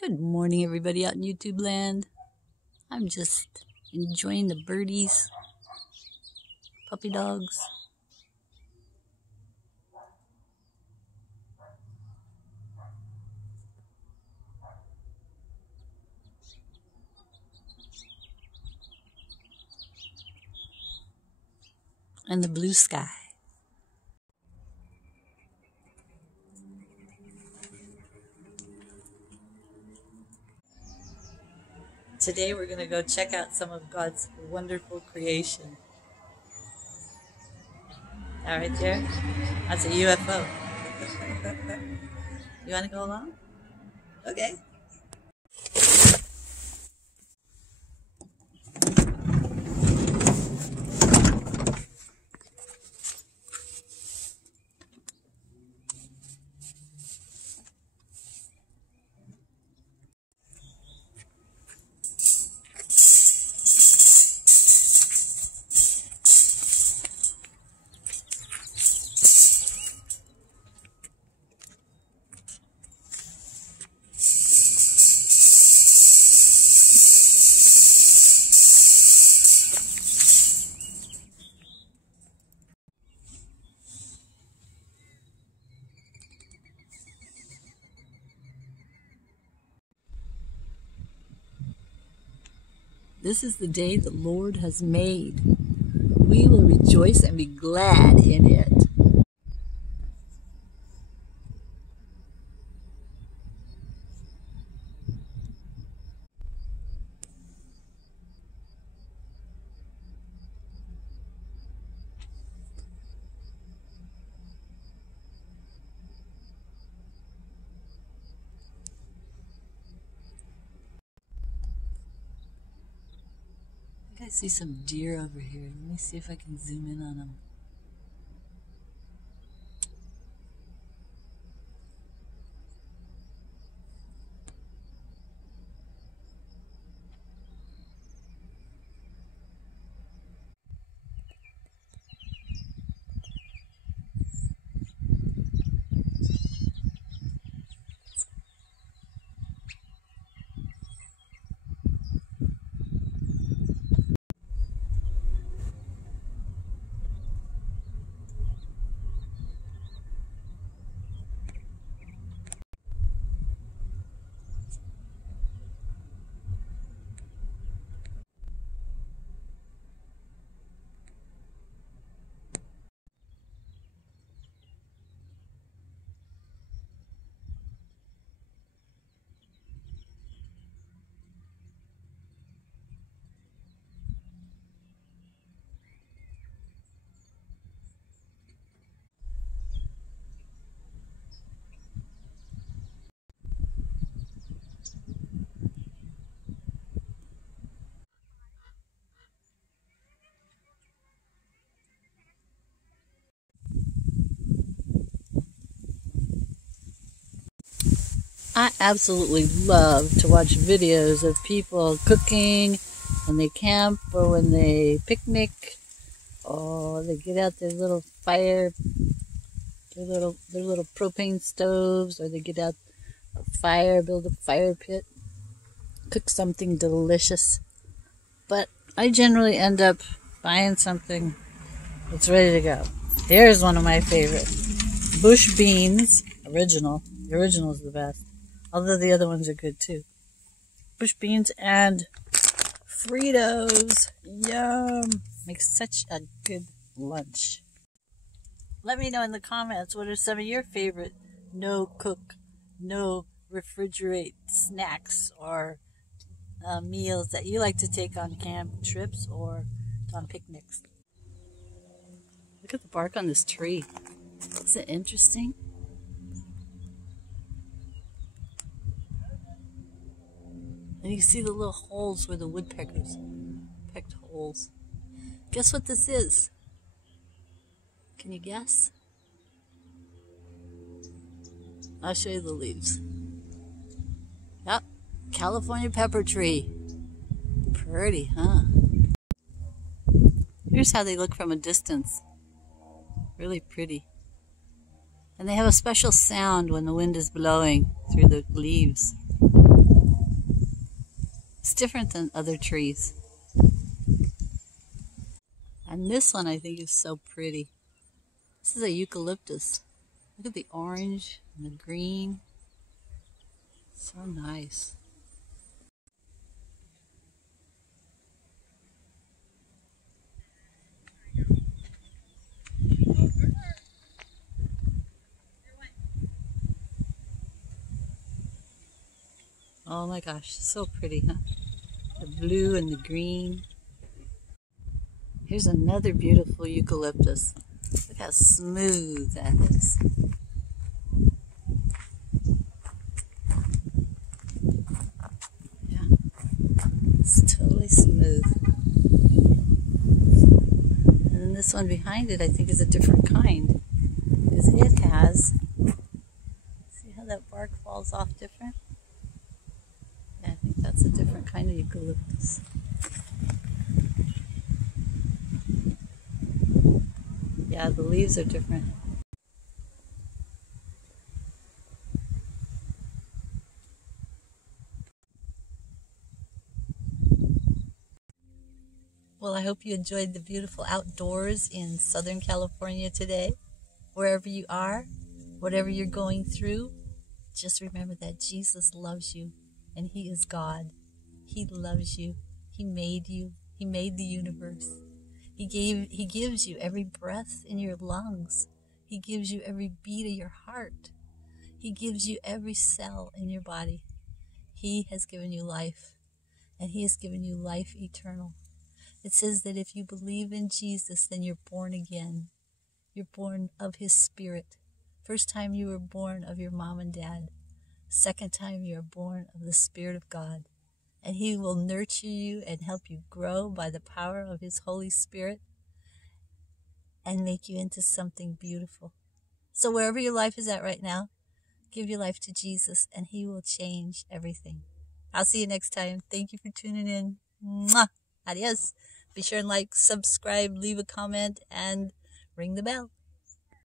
Good morning, everybody out in YouTube land. I'm just enjoying the birdies, puppy dogs. And the blue sky. Today we're going to go check out some of God's wonderful creation. That right there, that's a UFO. You want to go along? Okay. This is the day the Lord has made. We will rejoice and be glad in it. I see some deer over here. Let me see if I can zoom in on them. I absolutely love to watch videos of people cooking when they camp or when they picnic, or they get out their little fire, their little propane stoves, or they get out a fire, build a fire pit, cook something delicious. But I generally end up buying something that's ready to go. Here's one of my favorites. Bush beans, original. The original is the best. Although the other ones are good too. Bush beans and Fritos. Yum. Makes such a good lunch. Let me know in the comments what are some of your favorite no cook, no refrigerate snacks or meals that you like to take on camp trips or on picnics. Look at the bark on this tree. Isn't it interesting? And you see the little holes where the woodpeckers pecked holes. Guess what this is? Can you guess? I'll show you the leaves. Yep, California pepper tree. Pretty, huh? Here's how they look from a distance. Really pretty. And they have a special sound when the wind is blowing through the leaves. It's different than other trees. And this one I think is so pretty. This is a eucalyptus. Look at the orange and the green. So nice. Oh my gosh, so pretty, huh? The blue and the green. Here's another beautiful eucalyptus. Look how smooth that is. Yeah, it's totally smooth. And then this one behind it I think is a different kind. Because it has, see how that bark falls off different? Yeah, I think that's a different kind of eucalyptus. Yeah, the leaves are different. Well, I hope you enjoyed the beautiful outdoors in Southern California today. Wherever you are, whatever you're going through, just remember that Jesus loves you and He is God. He loves you. He made you. He made the universe. He gives you every breath in your lungs. He gives you every beat of your heart. He gives you every cell in your body. He has given you life, and He has given you life eternal. It says that if you believe in Jesus, then you're born again. You're born of His Spirit. First time you were born of your mom and dad. Second time you are born of the Spirit of God. And He will nurture you and help you grow by the power of His Holy Spirit and make you into something beautiful. So wherever your life is at right now, give your life to Jesus and He will change everything. I'll see you next time. Thank you for tuning in. Mwah! Adios. Be sure and like, subscribe, leave a comment, and ring the bell.